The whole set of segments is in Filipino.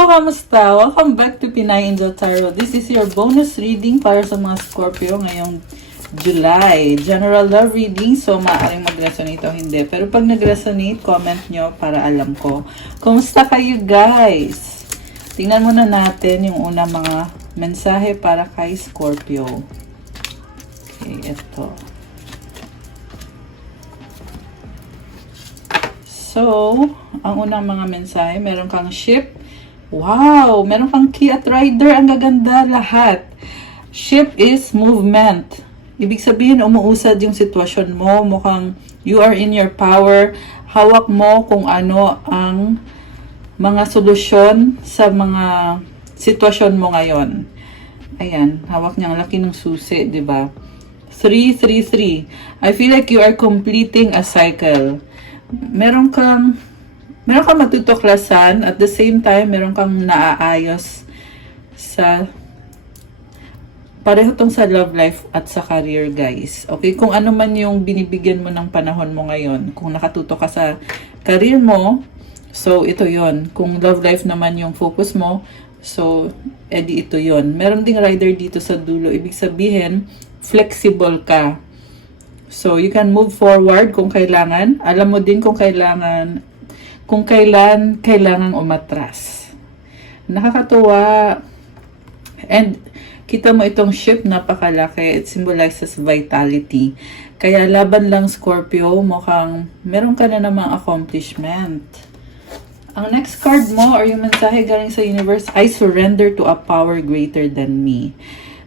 Kamusta? Welcome back to Pinay Angel Tarot. This is your bonus reading para sa mga Scorpio ngayong July. General love reading, so maaaring mag-resonate o hindi. Pero pag nag-resonate, comment nyo para alam ko. Kamusta kayo guys? Tingnan muna natin yung unang mga mensahe para kay Scorpio. Okay, ito. So, ang unang mga mensahe, meron kang ship. Wow! Meron kang key at rider. Ang gaganda lahat. Ship is movement. Ibig sabihin, umuusad yung sitwasyon mo. Mukhang you are in your power. Hawak mo kung ano ang mga solusyon sa mga sitwasyon mo ngayon. Ayan, hawak niya. Ang laki ng susi, di ba? 333. I feel like you are completing a cycle. Meron kang matutuklasan, at the same time, meron kang naaayos sa pareho tong sa love life at sa career, guys. Okay, kung ano man yung binibigyan mo ng panahon mo ngayon, kung nakatuto ka sa career mo, so ito yon. Kung love life naman yung focus mo, so edi ito yon. Meron ding rider dito sa dulo, ibig sabihin, flexible ka. So, you can move forward kung kailangan. Alam mo din kung kailan kailangang umatras. Nakakatuwa. And, kita mo itong ship, napakalaki. It symbolizes vitality. Kaya, laban lang Scorpio, mukhang meron ka na namang accomplishment. Ang next card mo, or yung mensahe galing sa universe, I surrender to a power greater than me.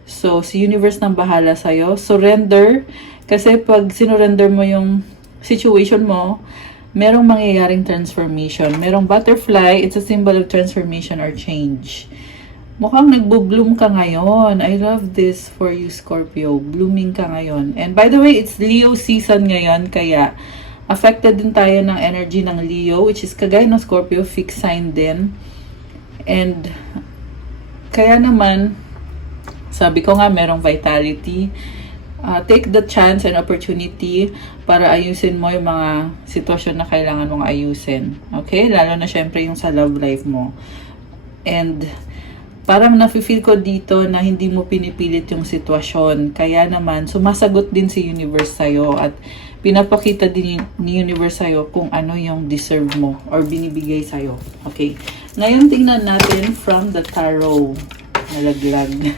So, si universe nang bahala sa'yo. Surrender. Kasi pag sinurrender mo yung situation mo, merong mangyayaring transformation. Merong butterfly, it's a symbol of transformation or change. Mukhang nagbo-bloom ka ngayon. I love this for you, Scorpio. Blooming ka ngayon. And by the way, it's Leo season ngayon, kaya affected din tayo ng energy ng Leo, which is kagaya ng Scorpio, fixed sign din. And kaya naman, sabi ko nga, merong vitality. Take the chance and opportunity para ayusin mo yung mga sitwasyon na kailangan mong ayusin. Okay? Lalo na syempre yung sa love life mo. And parang nafe-feel ko dito na hindi mo pinipilit yung sitwasyon. Kaya naman, sumasagot din si universe sa'yo at pinapakita din ni universe sa'yo kung ano yung deserve mo or binibigay sa'yo. Okay? Ngayon, tingnan natin from the tarot. Nalaglag.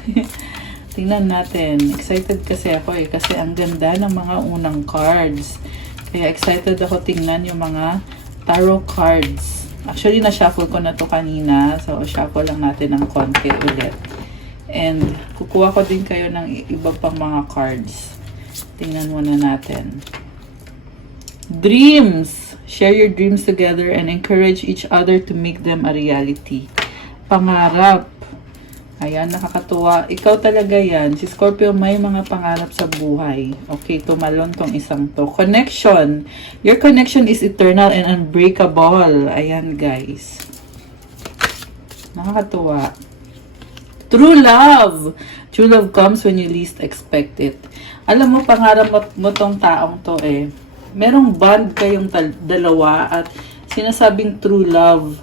Tingnan natin. Excited kasi ako kasi ang ganda ng mga unang cards. Kaya excited ako tingnan yung mga tarot cards. Actually, na-shuffle ko na to kanina. So, shuffle lang natin ng konti ulit. And, kukuha ko din kayo ng iba pang mga cards. Tingnan muna natin. Dreams! Share your dreams together and encourage each other to make them a reality. Pangarap. Ayan, nakakatuwa. Ikaw talaga yan. Si Scorpio may mga pangarap sa buhay. Okay, tumalon tong isang to. Connection. Your connection is eternal and unbreakable. Ayan, guys. Nakakatuwa. True love. True love comes when you least expect it. Alam mo, pangarap mo tong taong to eh. Merong bond kayong dalawa at sinasabing true love.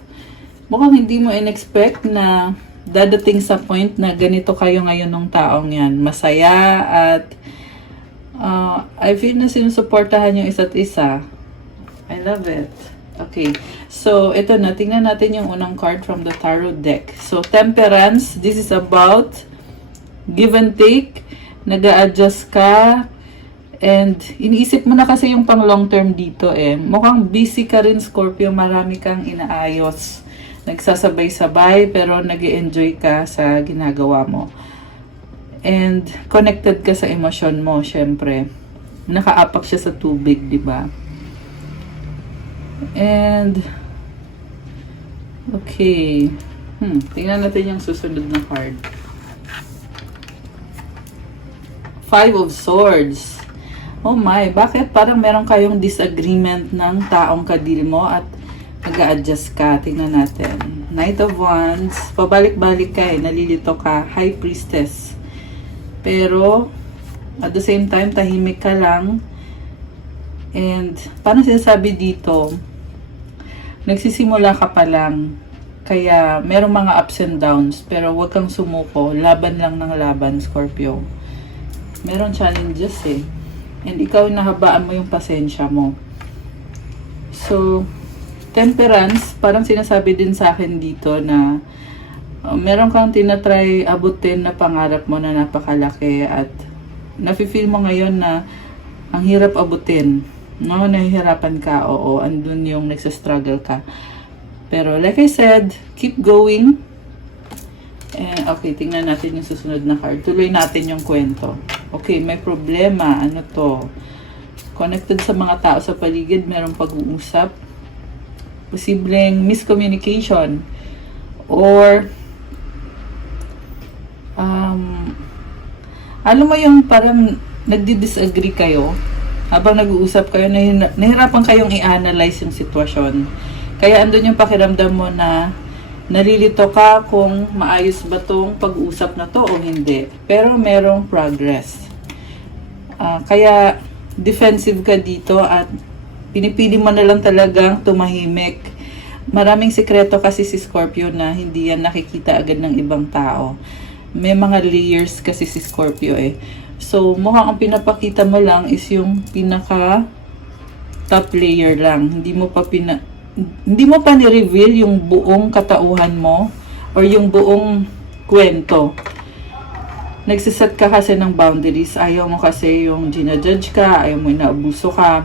Mukhang hindi mo in-expect na dadating sa point na ganito kayo ngayon ng taong yan. Masaya at I feel na sinusuportahan yung isa't isa. I love it. Okay. So, ito na. Tingnan natin yung unang card from the tarot deck. So, temperance. This is about give and take. Nag-a-adjust ka. And, iniisip mo na kasi yung pang long term dito eh. Mukhang busy ka rin, Scorpio. Marami kang inaayos. Nagsasabay-sabay pero nag-i-enjoy ka sa ginagawa mo. And connected ka sa emosyon mo, syempre. Nakaapak siya sa tubig, di ba? And okay. Tingnan natin yung susunod na card. Five of Swords. Oh my, bakit parang meron kayong disagreement ng taong kadil mo at nag-a-adjust ka. Tingnan natin. Knight of Wands. Pabalik-balik ka eh. Nalilito ka. High Priestess. Pero, at the same time, tahimik ka lang. And, paano sinasabi dito? Nagsisimula ka pa lang. Kaya, merong mga ups and downs, pero huwag kang sumuko. Laban lang ng laban, Scorpio. Meron challenges eh. And ikaw, nahabaan mo yung pasensya mo. So, temperance, parang sinasabi din sa akin dito na meron kang tinatry abutin na pangarap mo na napakalaki at nafe-feel mo ngayon na ang hirap abutin. No, nahihirapan ka, oo, andun yung nagsastruggle ka. Pero like I said, keep going. Okay, tingnan natin yung susunod na card. Tuloy natin yung kwento. Okay, may problema. Ano to? Connected sa mga tao sa paligid, merong pag-uusap. Posibleng miscommunication. Or, alam mo yung parang nagdi-disagree kayo. Habang nag-uusap kayo, nahirapan kayong i-analyze yung sitwasyon. Kaya andun yung pakiramdam mo na nalilito ka kung maayos ba tong pag-usap na to o hindi. Pero merong progress. Kaya defensive ka dito at pinipili mo na lang talagang tumahimik. Maraming sikreto kasi si Scorpio na hindi yan nakikita agad ng ibang tao. May mga layers kasi si Scorpio eh. So, mukhang ang pinapakita mo lang is yung pinaka top layer lang. Hindi mo pa ni-reveal yung buong katauhan mo or yung buong kwento. Nagsiset ka kasi ng boundaries. Ayaw mo kasi yung ginajudge ka, ayaw mo inaabuso ka.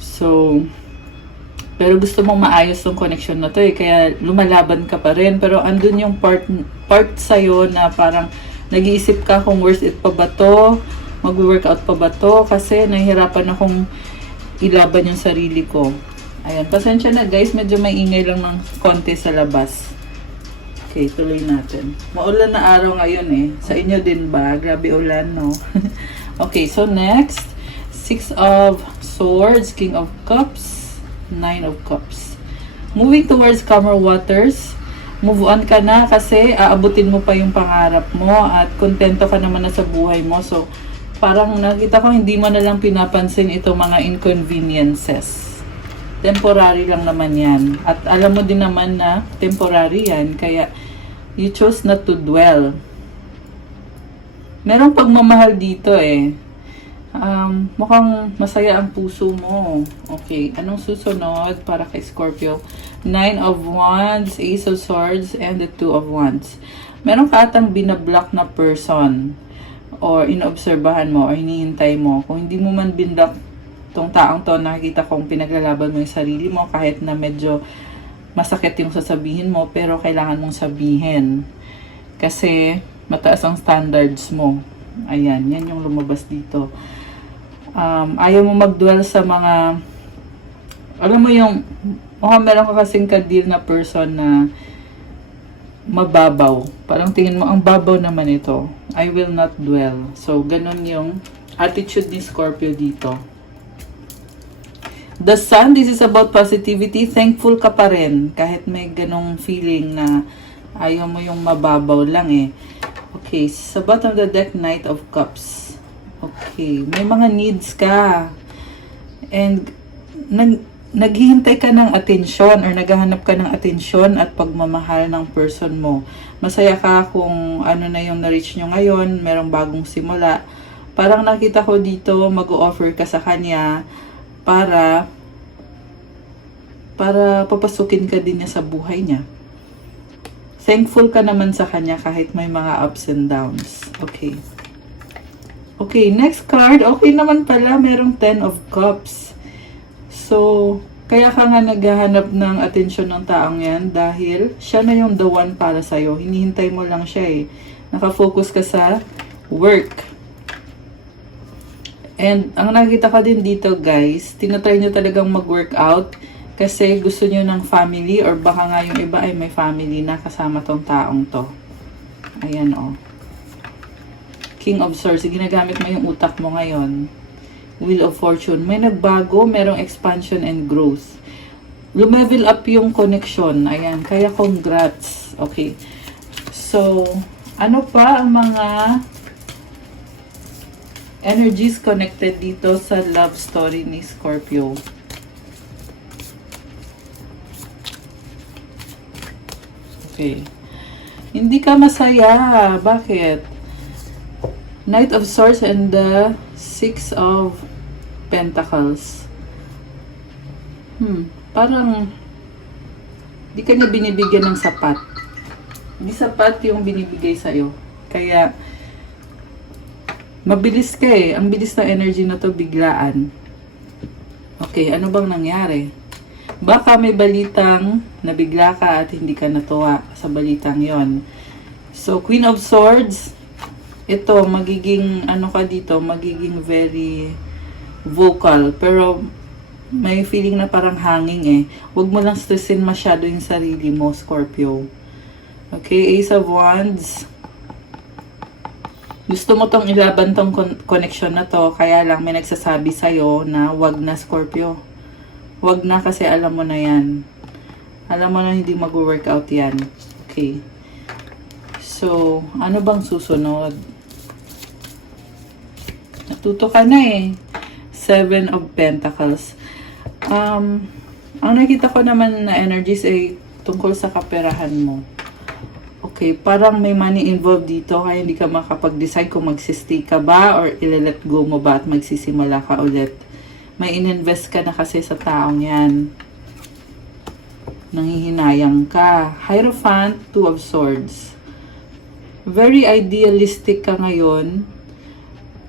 So, pero gusto mong maayos yung connection na to eh. Kaya lumalaban ka pa rin. Pero andun yung part sa'yo na parang nag-iisip ka kung worth it pa ba to, mag-workout pa ba to, kasi nahihirapan akong ilaban yung sarili ko. Ayan, pasensya na guys, medyo may ingay lang ng konti sa labas. Okay, tuloy natin. Maulan na araw ngayon eh. Sa inyo din ba? Grabe ulan, no? Okay, so next, 6 of Swords, King of Cups, 9 of Cups. Moving towards calmer waters, move on ka na kasi aabutin mo pa yung pangarap mo at kontento ka naman na sa buhay mo. So, parang nakita ko hindi mo na lang pinapansin itong mga inconveniences. Temporary lang naman yan. At alam mo din naman na temporary yan. Kaya, you chose not to dwell. Merong pagmamahal dito eh. Mukhang masaya ang puso mo. Okay, anong susunod para kay Scorpio? 9 of Wands, Ace of Swords, and the 2 of Wands. Meron ka atang binablock na person or inoobserbahan mo or hinihintay mo. Kung hindi mo man binlock tong taong to, nakikita kong pinaglalaban mo yung sarili mo kahit na medyo masakit yung sasabihin mo, pero kailangan mong sabihin. Kasi mataas ang standards mo. Ayan, yan yung lumabas dito. Ayaw mo mag-dwell sa mga, alam mo yung, meron ka kasing ka-deal na person na mababaw. Parang tingin mo, ang babaw naman ito. I will not dwell. So, ganun yung attitude ni Scorpio dito. The Sun, this is about positivity. Thankful ka pa rin. Kahit may ganong feeling na ayaw mo yung mababaw lang eh. Okay, sa bottom of the deck, Knight of Cups. Okay, may mga needs ka. And, naghihintay ka ng atensyon or naghahanap ka ng atensyon at pagmamahal ng person mo. Masaya ka kung ano na yung na-reach nyo ngayon, merong bagong simula. Parang nakita ko dito, mag-o-offer ka sa kanya para papasukin ka din niya sa buhay niya. Thankful ka naman sa kanya kahit may mga ups and downs. Okay. Okay, next card. Okay naman pala, merong 10 of Cups. So, kaya ka nga naghahanap ng atensyon ng taong yan dahil siya na yung the one para sa'yo. Hinihintay mo lang siya eh. Nakafocus ka sa work. And ang nakita ko din dito guys, tinatry nyo talagang mag-workout kasi gusto nyo ng family or baka nga yung iba ay may family na kasama tong taong to. Ayan o. King of Swords, ginagamit mo yung utak mo ngayon. Wheel of Fortune, may nagbago, merong expansion and growth. Lumevel up yung connection. Ayan, kaya congrats. Okay. So, ano pa ang mga energies connected dito sa love story ni Scorpio? Okay. Hindi ka masaya. Bakit? Knight of Swords and the Six of Pentacles. Parang di ka niya binibigyan ng sapat. Di sapat yung binibigay sa'yo. Kaya, mabilis ka eh. Ang bilis ng energy na to, biglaan. Okay, ano bang nangyari? Baka may balitang nabigla ka at hindi ka natuwa sa balitang yon. So, Queen of Swords, ito, magiging, ano ka dito, magiging very vocal. Pero, may feeling na parang hanging eh. Huwag mo lang stressin masyado yung sarili mo, Scorpio. Okay, Ace of Wands. Gusto mo tong ilaban tong connection na to, kaya lang may nagsasabi sa'yo na wag na, Scorpio. Wag na kasi alam mo na yan. Alam mo na hindi mag-workout yan. Okay. So, ano bang susunod? Natuto ka na eh. Seven of Pentacles. Ang nakita ko naman na energies ay tungkol sa kaperahan mo. Okay, parang may money involved dito kaya hindi ka makapag-decide kung magsistay ka ba or ile-let go mo ba at magsisimula ka ulit. May ininvest ka na kasi sa taong yan. Nanghihinayang ka. Hierophant, Two of Swords. Very idealistic ka ngayon,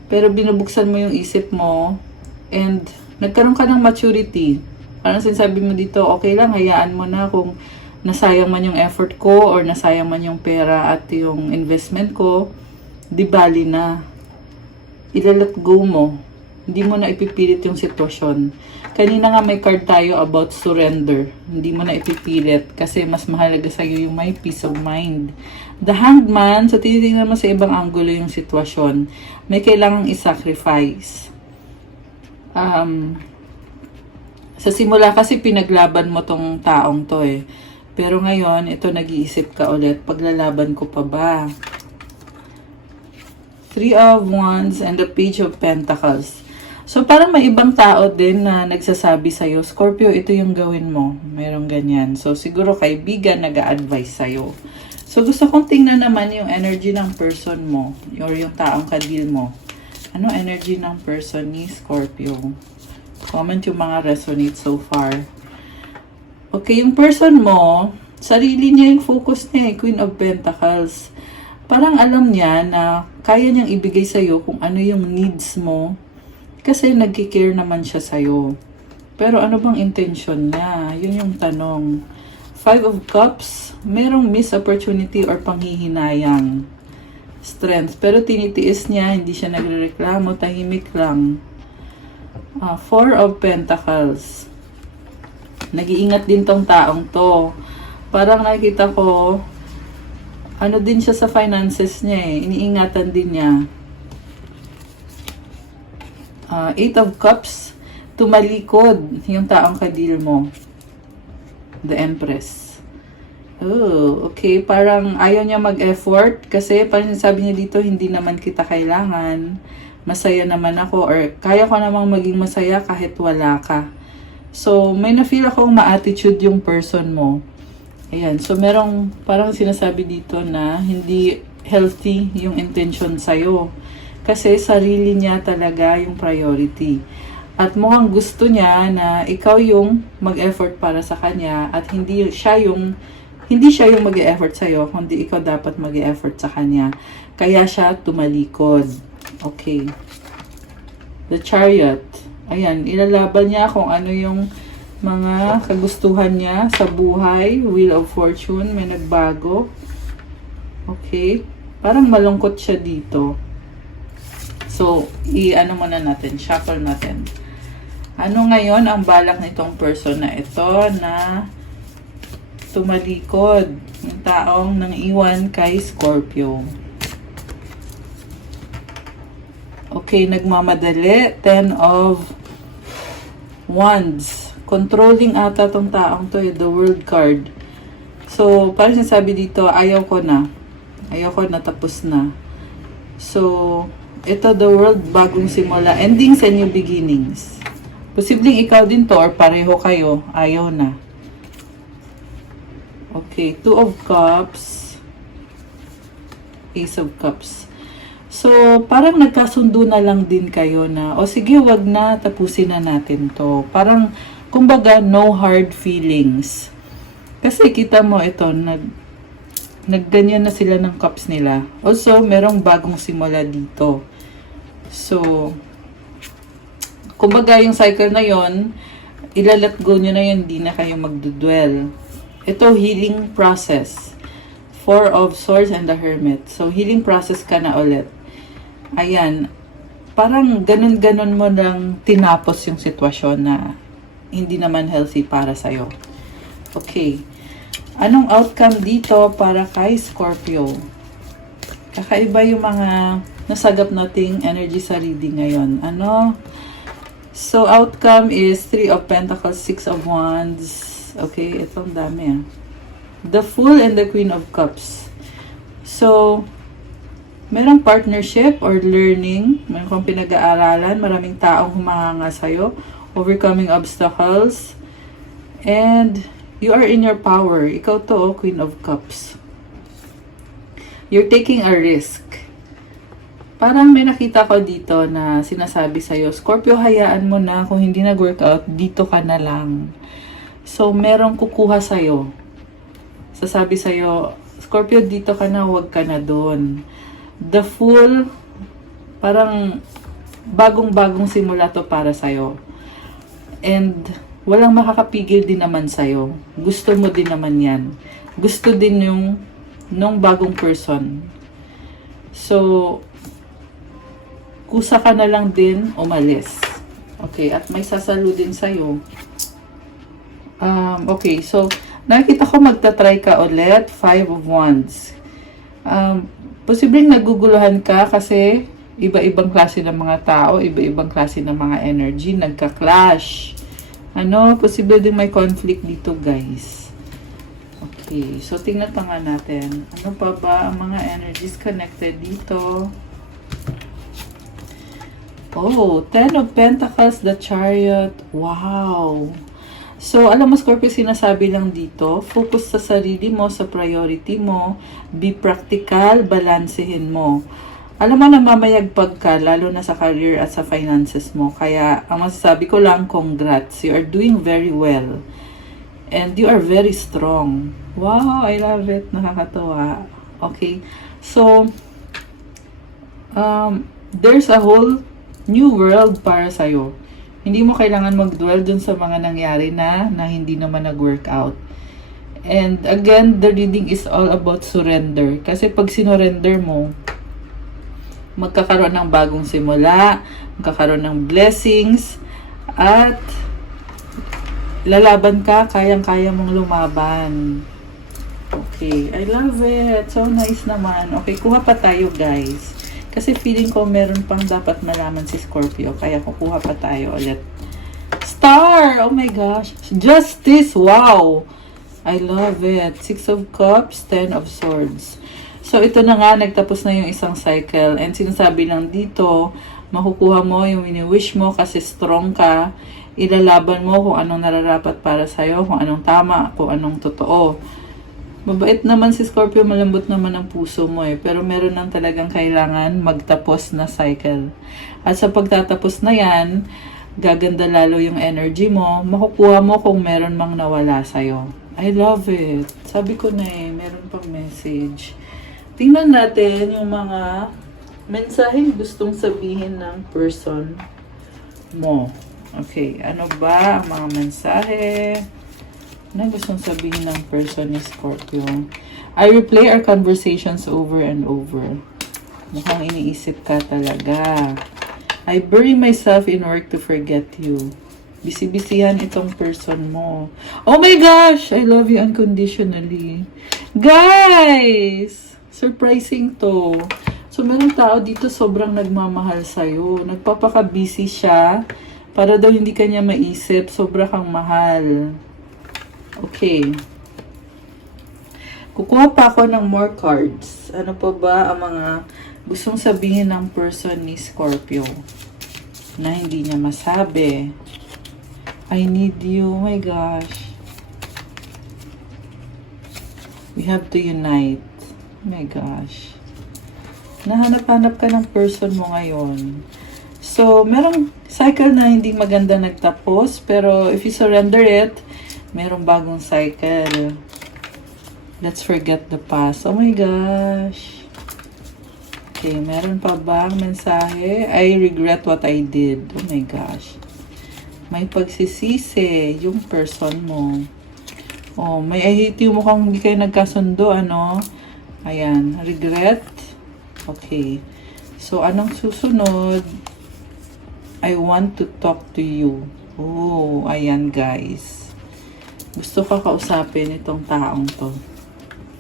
pero binubuksan mo yung isip mo and nagkaroon ka ng maturity. Parang sinasabi mo dito, okay lang, hayaan mo na kung nasayang man yung effort ko or nasayang man yung pera at yung investment ko, di bali na. Ilalet go mo. Hindi mo na ipipilit yung sitwasyon. Kanina nga may card tayo about surrender. Hindi mo na ipipilit kasi mas mahalaga sa'yo yung may peace of mind. The Hanged Man, so tinitingnan mo sa ibang angulo yung sitwasyon. May kailangang i-sacrifice. Sa simula kasi pinaglaban mo tong taong to eh. Pero ngayon, ito nag-iisip ka ulit, paglalaban ko pa ba? Three of Wands and the Page of Pentacles. So parang may ibang tao din na nagsasabi sa'yo, Scorpio, ito yung gawin mo. Merong ganyan. So siguro kaibigan nag-a-advise sa'yo. So gusto kong tingnan naman yung energy ng person mo or yung taong kadil mo. Ano energy ng person ni Scorpio? Comment yung mga resonate so far. Okay, yung person mo, sarili niya yung focus niya, Queen of Pentacles. Parang alam niya na kaya niyang ibigay sa'yo kung ano yung needs mo kasi nagkikare naman siya sa'yo. Pero ano bang intention niya? Yun yung tanong. Five of Cups, merong missed opportunity or panghihinayang. Strength. Pero tinitiis niya, hindi siya nagrereklamo, tahimik lang. Four of Pentacles. Nag-iingat din tong taong to. Parang nakita ko, ano din siya sa finances niya eh. Iniingatan din niya. Eight of Cups. Tumalikod yung taong kadil mo. The Empress. Oh, okay. Parang ayaw niya mag-effort kasi parang sabi niya dito, hindi naman kita kailangan. Masaya naman ako or kaya ko namang maging masaya kahit wala ka. So, may na-feel akong ma-attitude yung person mo. Ayan. So, merong parang sinasabi dito na hindi healthy yung intention sa'yo. Kasi sarili niya talaga yung priority. At mukhang gusto niya na ikaw yung mag-effort para sa kanya at hindi siya yung mag-e-effort sa'yo, kundi ikaw dapat mag-e-effort sa kanya. Kaya siya tumalikod. Okay. The Chariot. Ayan, ilalaban niya kung ano yung mga kagustuhan niya sa buhay. Wheel of Fortune, may nagbago. Okay. Parang malungkot siya dito. So, i-ano muna natin, shuffle natin. Ano ngayon ang balak nitong person na ito na tumalikod? Yung taong nang iwan kay Scorpio. Okay, nagmamadali. 10 of Wands. Controlling ata tong taong to, the World card. So, parang sinasabi dito, ayaw ko na. Ayaw ko na, tapos na. So, ito the World, bagong simula. Endings and new beginnings. Posibleng ikaw din to, or pareho kayo, ayaw na. Okay, Two of Cups, Ace of Cups. So, parang nagkasundo na lang din kayo na, o sige, wag na, tapusin na natin to. Parang, kumbaga, no hard feelings. Kasi kita mo ito, nagganyan na sila ng cups nila. Also, merong bagong simula dito. So, kumbaga, yung cycle na yon, ilalet go nyo na yun, di na kayo magdudwell. Ito, healing process. Four of Swords and the Hermit. So, healing process ka na ulit. Ayan, parang ganun-ganun mo lang tinapos yung sitwasyon na hindi naman healthy para sa'yo. Okay. Anong outcome dito para kay Scorpio? Kakaiba yung mga nasagap nating energy sa reading ngayon. Ano? So, outcome is 3 of Pentacles, 6 of Wands. Okay, itong dami ah. The Fool and the Queen of Cups. So, merong partnership or learning, meron kang pinag-aaralan, maraming taong humahanga sa'yo, overcoming obstacles, and you are in your power. Ikaw to, Queen of Cups. You're taking a risk. Parang may nakita ko dito na sinasabi sa'yo, Scorpio, hayaan mo na, kung hindi nag-workout, dito ka na lang. So, merong kukuha sa'yo. Sasabi sa'yo, Scorpio, dito ka na, huwag ka na doon. The Fool, parang bagong-bagong simula to para sa'yo. And walang makakapigil din naman sa'yo. Gusto mo din naman yan. Gusto din nung bagong person. So, kusa ka na lang din umalis. Okay, at may sasalo din sa'yo. Okay, so, nakikita ko magta-try ka ulit. 5 of Wands. Posibleng naguguluhan ka kasi iba-ibang klase ng mga tao, iba-ibang klase ng mga energy, nagka-clash. Ano, posible din may conflict dito, guys. Okay, so tingnan pa nga natin. Ano pa ba ang mga energies connected dito? Oh, 10 of Pentacles, the Chariot. Wow! So, alam mo, Scorpio, sinasabi lang dito, focus sa sarili mo, sa priority mo, be practical, balansehin mo. Alam mo, namamayagpag ka, lalo na sa career at sa finances mo. Kaya, ang masasabi ko lang, congrats. You are doing very well. And you are very strong. Wow, I love it. Nakakatawa. Okay. So, there's a whole new world para sa'yo. Hindi mo kailangan mag-dwell dun sa mga nangyari na hindi naman nag-workout. And again, the reading is all about surrender. Kasi pag sinurrender mo, magkakaroon ng bagong simula, magkakaroon ng blessings, at lalaban ka, kayang-kaya mong lumaban. Okay, I love it. So nice naman. Okay, kuha pa tayo, guys. Kasi feeling ko meron pang dapat malaman si Scorpio. Kaya kukuha pa tayo ulit. Star! Oh my gosh. Justice! Wow! I love it. 6 of Cups, 10 of Swords. So, ito na nga. Nagtapos na yung isang cycle. And sinasabi lang dito, makukuha mo yung wini-wish mo kasi strong ka. Ilalaban mo kung anong nararapat para sa'yo, kung anong tama, kung anong totoo. Mabait naman si Scorpio, malambot naman ang puso mo eh. Pero meron nang talagang kailangan magtapos na cycle. At sa pagtatapos na yan, gaganda lalo yung energy mo. Makukuha mo kung meron mang nawala sa'yo. I love it. Sabi ko na eh, meron pang message. Tingnan natin yung mga mensaheng gustong sabihin ng person mo. Okay, ano ba ang mga mensahe na gustong sabihin ng person ni Scorpio? I replay our conversations over and over. Mukhang iniisip ka talaga. I bury myself in work to forget you. Bisi-bisihan itong person mo. Oh my gosh! I love you unconditionally. Guys! Surprising to. So, meron tao dito sobrang nagmamahal sa'yo. Nagpapaka-busy siya para daw hindi kanya maisip. Sobra kang mahal. Okay. Kukuha pa ako ng more cards. Ano pa ba ang mga gustong sabihin ng person ni Scorpio na hindi niya masabi? I need you. Oh my gosh. We have to unite. Oh my gosh. Nahanap-hanap ka ng person mo ngayon. So, merong cycle na hindi maganda nagtapos, pero if you surrender it, merong bagong cycle. Let's forget the past. Oh my gosh. Okay, meron pa bang mensahe? I regret what I did. Oh my gosh. May pagsisisi yung person mo. Oh, may I hate you, mukhang hindi kayo nagkasundo, ano? Ayan, regret. Okay. So, anong susunod? I want to talk to you. Oh, ayan guys. Gusto ka kausapin itong taong to.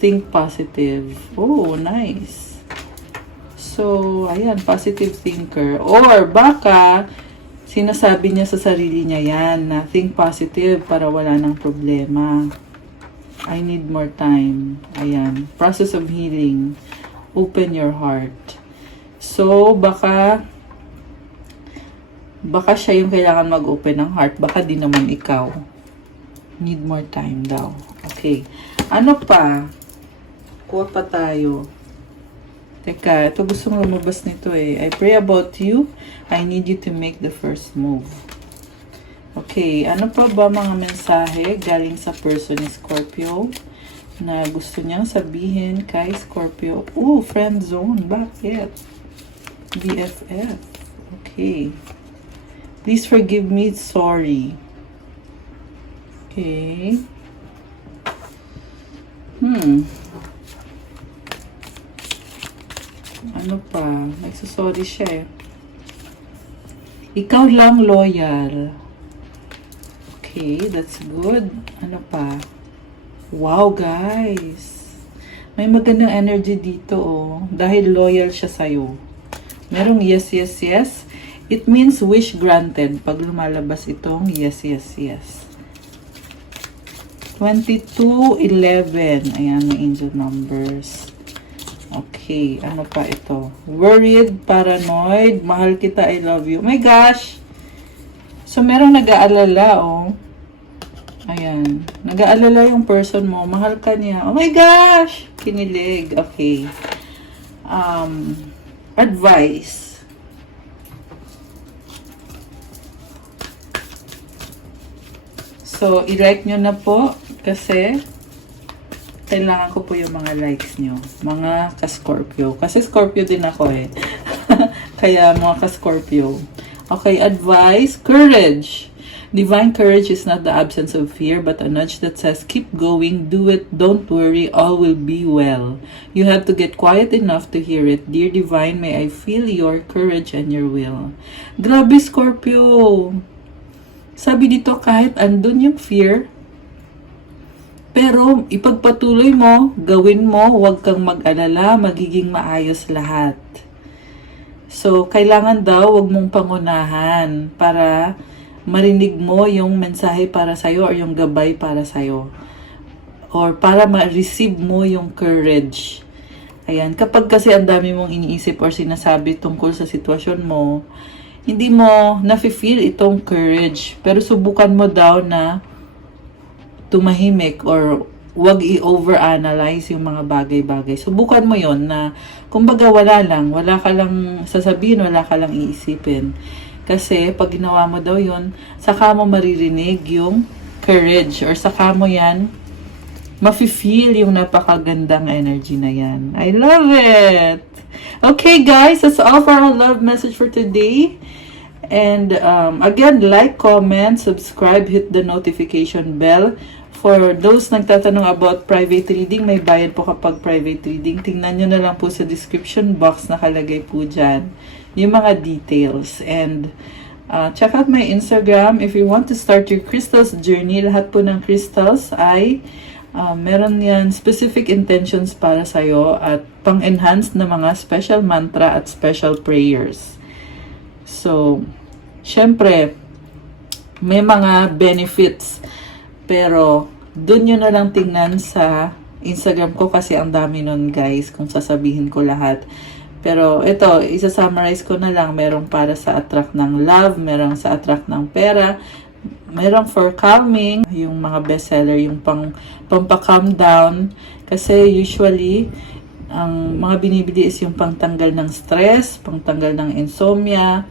Think positive. Oh, nice. So, ayan, positive thinker. Or, baka, sinasabi niya sa sarili niya yan, na think positive para wala ng problema. I need more time. Ayan, process of healing. Open your heart. So, baka siya yung kailangan mag-open ng heart. Baka di naman ikaw. Need more time daw. Okay. Ano pa? Kuha pa tayo. Teka, ito gustong lumabas nito eh. I pray about you. I need you to make the first move. Okay, ano pa ba mga mensahe galing sa person ni Scorpio na gusto niyang sabihin kay Scorpio? Oh, friend zone. Bakit? BFF. Okay. Please forgive me. Sorry. Okay. Ano pa? Nagsasorry siya eh. Ikaw lang loyal. Okay, that's good. Ano pa? Wow, guys. May magandang energy dito, oh. Dahil loyal siya sa'yo. Merong yes, yes, yes. It means wish granted. Pag lumalabas itong yes, yes, yes. 2211. Ayan, may angel numbers. Okay, ano pa ito? Worried, paranoid, mahal kita, I love you. Oh my gosh! So, merong nag-aalala, oh. Ayan. Nag-aalala yung person mo. Mahal ka niya. Oh my gosh! Kinilig. Okay. Advice. So, i-like nyo na po kasi kailangan ko po yung mga likes nyo. Mga ka-Scorpio. Kasi Scorpio din ako eh. Kaya mga ka-Scorpio. Okay, advice. Courage. Divine courage is not the absence of fear, but a nudge that says, keep going, do it, don't worry, all will be well. You have to get quiet enough to hear it. Dear Divine, may I feel your courage and your will. Grabe, Scorpio. Sabi dito, kahit andun yung fear, pero ipagpatuloy mo, gawin mo, huwag kang mag-alala, magiging maayos lahat. So, kailangan daw huwag mong pangunahan para marinig mo yung mensahe para sa'yo or yung gabay para sa'yo. Or para ma-receive mo yung courage. Ayan, kapag kasi ang dami mong iniisip or sinasabi tungkol sa sitwasyon mo, hindi mo nafe-feel itong courage. Pero subukan mo daw na tumahimik or wag i-overanalyze yung mga bagay-bagay. Subukan mo yon na kumbaga wala ka lang sasabihin, wala ka lang iisipin. Kasi pag ginawa mo daw yon, saka mo maririnig yung courage or saka mo yan mafe-feel yung napakagandang energy na yan. I love it! Okay guys, that's all for our love message for today. And again, like, comment, subscribe, hit the notification bell. For those nagtatanong about private reading, may bayad po kapag private reading. Tingnan nyo na lang po sa description box, nakalagay po dyan yung mga details. And check out my Instagram if you want to start your crystals journey. Lahat po ng crystals ay meron yan specific intentions para sa'yo at pang-enhance na mga special mantra at special prayers. So, syempre, may mga benefits. Pero, dun nyo na lang tingnan sa Instagram ko kasi ang dami nun guys kung sasabihin ko lahat. Pero ito, isa-summarize ko na lang. Merong para sa attract ng love, merong sa attract ng pera, Meron for calming, yung mga bestseller, yung pampa-calm down. Kasi usually, ang mga binibili is yung pangtanggal ng stress, pangtanggal ng insomnia.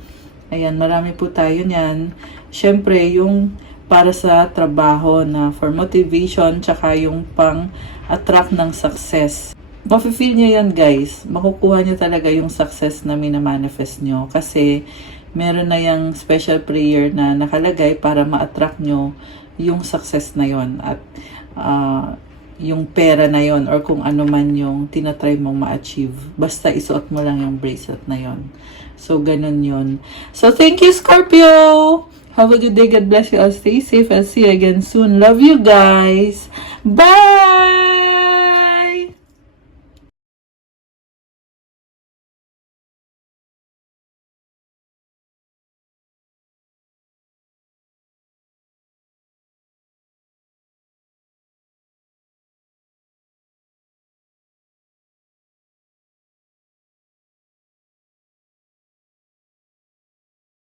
Ayan, marami po tayo niyan. Siyempre, yung para sa trabaho na for motivation, tsaka yung pang-attract ng success. Mafe-feel nyo yan, guys. Makukuha nyo talaga yung success na minamanifest nyo. Kasi, meron na yung special prayer na nakalagay para ma-attract nyo yung success na yon at yung pera na yon or kung ano man yung tinatry mong ma-achieve. Basta isuot mo lang yung bracelet na yon. So, ganun yon. So, thank you, Scorpio! Have a good day. God bless you all. Stay safe. I'll see you again soon. Love you guys. Bye!